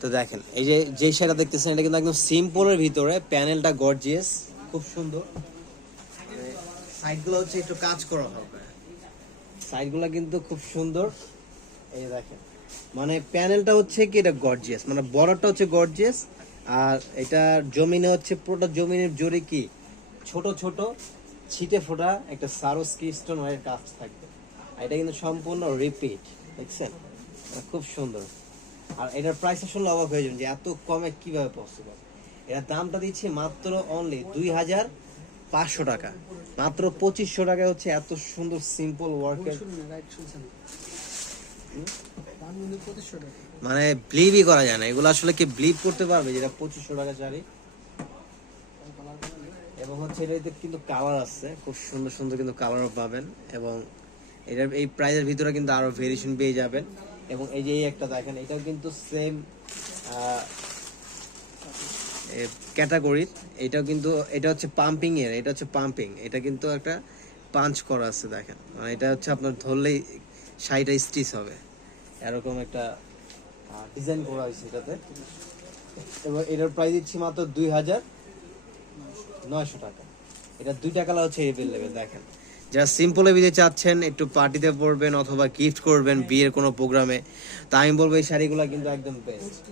তো দেখেন এই যে যে শাড়িটা দেখতেছেন এটা কিন্তু একদম সিম্পলের ভিতরে প্যানেলটা গর্জিয়াস খুব সুন্দর। সাইডগুলো হচ্ছে একটু কাজ করা হবে। সাইডগুলো কিন্তু খুব সুন্দর। এই দেখেন মানে প্যানেলটা হচ্ছে কি এটা গর্জিয়াস মানে বর্ডারটা হচ্ছে গর্জিয়াস আর এটা জমিনে হচ্ছে পুরোটা জমিনের জোরে কি ছোট ছোট ছিটে ফোটা একটা সারোস্কি স্টোন এর কাজ থাকবে। আর এটা কিন্তু সম্পূর্ণ রিপিট দেখছেন? মানে খুব সুন্দর। আর এটার প্রাইস আসলে অবাক হয়ে যাবেন যে এত কমে কীভাবে পসিবল এটার দামটা দিচ্ছে মাত্র অনলি দুই হাজার পাঁচশো টাকা। মাত্র পঁচিশশো টাকা হচ্ছে এত সুন্দর সিম্পল ওয়ার্কের মানে ব্লিভই করা যায় না। এগুলো আসলে কি ব্লিভ করতে পারবে যেটা পঁচিশশো টাকা শাড়ি। এবং হচ্ছে এটাতে কিন্তু কালার আছে। খুব সুন্দর সুন্দর কিন্তু কালারও পাবেন। এবং এটার এই প্রাইজের ভিতরে কিন্তু আরও ভেরিয়েশন পেয়ে যাবেন। এবং এই যে এই একটা দেখেন, এটাও কিন্তু সেম ক্যাটাগরির এটাও কিন্তু, এটা হচ্ছে পাম্পিং এর, এটা হচ্ছে পাম্পিং এটা কিন্তু একটা পাঞ্চ করা আছে দেখেন। মানে এটা হচ্ছে আপনার ধরলেই শাড়িটা স্টিচ হবে। এরকম একটা ডিজাইন করা হয়েছে এটাতে। এবং এটার প্রাইস দিচ্ছি মাত্র দুই হাজার নয়শো টাকা। এটা দুইটা কালার হচ্ছে এভেলেবেল দেখেন। যারা সিম্পলে বিদে চাচ্ছেন একটু পার্টিতে পরবেন অথবা গিফট করবেন বিয়ের কোনো প্রোগ্রামে তা আমি বলব এই শাড়িগুলো কিন্তু একদম বেস্ট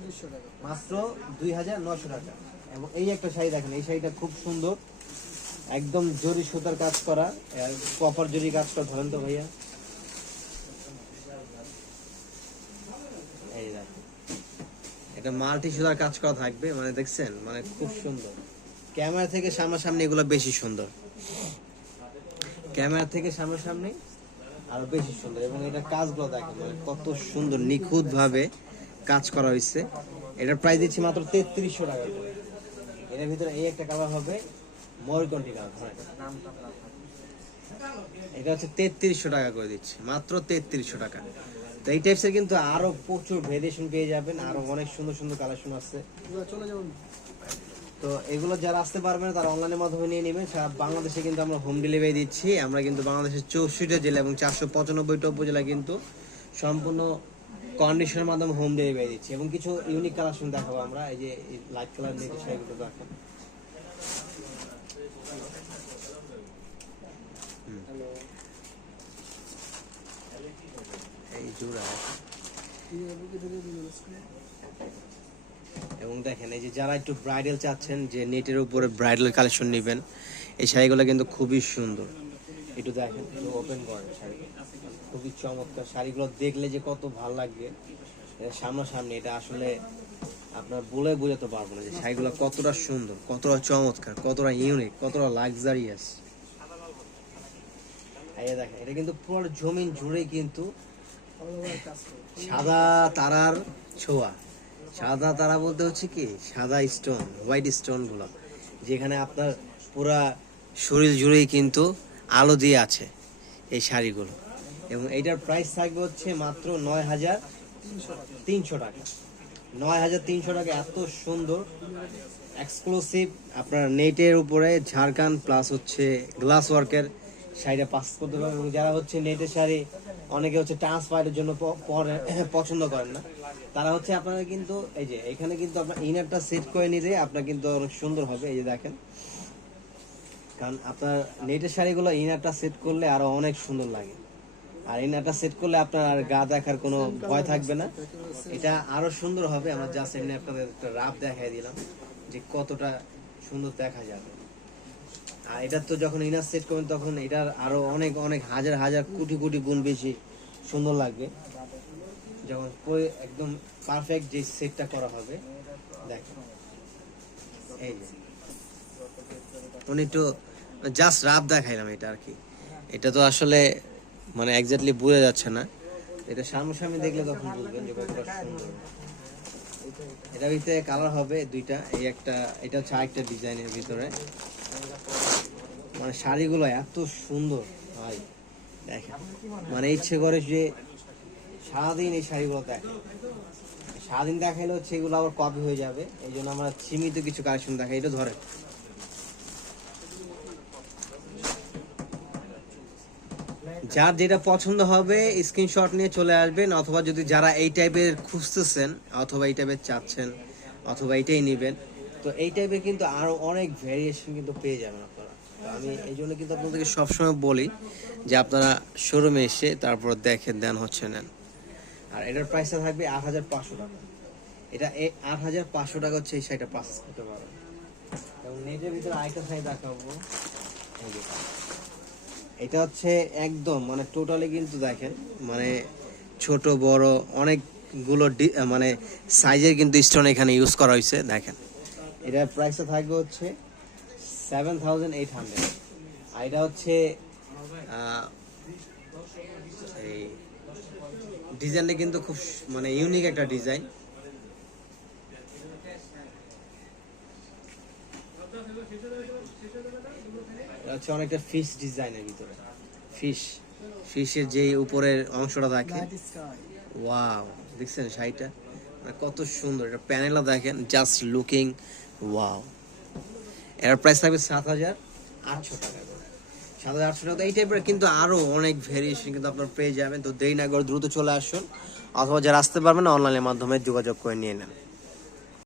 মাত্র দুই হাজার নশো টাকা। এবং এই একটা শাড়ি দেখেন এই শাড়িটা খুব সুন্দর। একদম জরি সুতার কাজ করা কপার জরি কাজ করা ধরেন তো ভাইয়া। এই দেখেন। এটা মাল্টি সুতার কাজ করা থাকবে মানে দেখছেন? মানে খুব সুন্দর। ক্যামেরা থেকে সামনাসামনি এগুলো বেশি সুন্দর। ক্যামেরা থেকে সামনাসামনি আরও বেশি সুন্দর এবং এটা কাজগুলো দেখেন মানে কত সুন্দর নিখুঁত ভাবে কাজ করা হয়েছে। এটার প্রাইস দিচ্ছি মাত্র তেত্রিশশো টাকা করে। এটার ভিতরে এই একটা কালার হবে ময়ূরকণ্ঠী কালার এটা হচ্ছে তেত্রিশশো টাকা করে দিচ্ছে, মাত্র তেত্রিশশো টাকা। তো এই টাইপসের কিন্তু আরও প্রচুর ভেরিয়েশন পেয়ে যাবেন, আরও অনেক সুন্দর সুন্দর কালেকশন আছে। তো এগুলো যারা আসতে পারবে না, তারা অনলাইনের মাধ্যমে নিয়ে নেবেন সারা বাংলাদেশে কিন্তু আমরা হোম ডেলিভারি দিচ্ছি। আমরা কিন্তু বাংলাদেশের চৌষট্টি জেলা এবং চারশো পঁচানব্বইটা উপজেলা কিন্তু সম্পূর্ণ কন্ডিশনের মাধ্যমে হোম ডেলিভারি দিচ্ছি। এবং কিছু ইউনিক কালেকশন দেখাবো আমরা। এই যে লাইট কালার নিয়ে শাড়িগুলো দেখেন এই জোড়া। এবং দেখেন, এই যে যারা একটু ব্রাইডাল চাচ্ছেন, যে নেটের উপরে ব্রাইডাল কালেকশন নেবেন, এই শাড়িগুলো কিন্তু খুবই সুন্দর। একটু দেখেন, একটু ওপেন করেন শাড়িগুলো। খুবই চমৎকার। শাড়িগুলো দেখলে যে কত ভালো লাগবে। সামনাসামনি এটা আসলে আপনার বলে বোঝাতে পারব না যে শাড়িগুলো কতটা সুন্দর, কতটা চমৎকার, কতটা ইউনিক কতটা লাক্সারিয়াস দেখেন, এটা কিন্তু পুরো জমিন জুড়ে কিন্তু সাদা তারার ছোঁয়া। সাদা তারা বলতে হচ্ছে কি? সাদা স্টোন হোয়াইট স্টোনগুলো। যেখানে আপনার পুরা শরীর জুড়েই কিন্তু আলো দিয়ে আছে এই শাড়িগুলো। এবং এইটার প্রাইস থাকবে হচ্ছে মাত্র নয় হাজার তিনশো টাকা। নয় হাজার তিনশো টাকা এত সুন্দর এক্সক্লুসিভ আপনার নেটের উপরে ঝাড়খান প্লাস হচ্ছে গ্লাস ওয়ার্কের শাড়িটা পাস করতে পারবেন এবং যারা হচ্ছে নেটের শাড়ি অনেকে হচ্ছে ট্রান্সফারের জন্য পরে- পছন্দ করেন না। তারা হচ্ছে আপনারা কিন্তু, এই যে, এখানে কিন্তু আপনার ইনারটা সেট করে নিলে আপনার কিন্তু অনেক সুন্দর হবে, এই যে দেখেন। কারণ আপনার নেটের শাড়িগুলো ইনারটা সেট করলে আরও অনেক সুন্দর লাগে। আর ইনারটা সেট করলে আপনার আর গা দেখার কোনো ভয় থাকবে না। এটা আরও সুন্দর হবে, আমরা জাস্ট এমনি আপনাদের একটা রাফ দেখাই দিলাম যে কতটা সুন্দর দেখা যাবে। এটা তো যখন ইনার সেট করবেন, তখন এটার আরও অনেক অনেক হাজার হাজার, কোটি কোটি গুণ বেশি সুন্দর লাগবে। যখন একদম পারফেক্ট যে সেটটা করা হবে, দেখেন। এই যে। উনি একটু জাস্ট রাফ দেখাইলাম এটা আর কি। এটা তো আসলে মানে এক্স্যাক্টলি বোঝা যাচ্ছে না। এটা সামনাসামনি দেখলে তখন বুঝবেন যে কতটা সুন্দর। এটার ভিতরে কালার হবে দুইটা। এই একটা, এটা হচ্ছে আরেকটা ডিজাইনের ভিতরে। মানে শাড়িগুলো এত সুন্দর, ভাই। দেখেন মানে ইচ্ছে করে যে সারাদিন এই শাড়িগুলো দেখেন সারাদিন দেখাইলে হচ্ছে এগুলো আবার কপি হয়ে যাবে। এই জন্য আমরা সীমিত কিছু কালেকশন দেখাই। এটা ধরে যার যেটা পছন্দ হবে স্ক্রিনশট নিয়ে চলে আসবেন। অথবা যদি যারা এই টাইপের খুঁজতেছেন, অথবা এই টাইপের চাচ্ছেন, অথবা এইটাই নেবেন, তো এই টাইপের কিন্তু আরও অনেক ভ্যারিয়েশন কিন্তু পেয়ে যাবেন আপনারা। আমি এই জন্য কিন্তু আপনাদেরকে সবসময় বলি যে আপনারা শোরুমে এসে তারপর দেখেন, দেন হচ্ছে নেন। আর এটার প্রাইসটা থাকবে আট হাজার পাঁচশো টাকা। এটা আট হাজার পাঁচশো টাকা হচ্ছে এই শাড়িটা পাস করতে পারবেন। এবং নেটের ভিতরে আরেকটা শাড়ি দেখাবো। এটা হচ্ছে একদম মানে টোটালি কিন্তু দেখেন মানে ছোট, বড়, অনেকগুলো মানে সাইজের কিন্তু স্টোন এখানে ইউজ করা হয়েছে, দেখেন। এটার প্রাইসটা থাকবে হচ্ছে সেভেন থাউজেন্ড এইট হান্ড্রেড আর এটা হচ্ছে এই ডিজাইনটা কিন্তু খুব মানে ইউনিক একটা ডিজাইন। এটা হচ্ছে অনেকটা ফিশ ডিজাইনের ভিতরে। ফিশ ফিশের যে উপরের অংশটা থাকে ওয়াও দেখছেন শাড়িটা? মানে কত সুন্দর এটা প্যানেলটা দেখেন জাস্ট লুকিং ওয়াও এর প্রাইস থাকবে সাত হাজার আটশো টাকা করে। সাত হাজার আটশো টাকা এই টাইপের কিন্তু আরও অনেক ভেরিয়েশন কিন্তু আপনার পেয়ে যাবেন। তো দেরি না করে দ্রুত চলে আসুন। অথবা যারা আসতে পারবেন অনলাইনের মাধ্যমে যোগাযোগ করে নিয়ে নেন।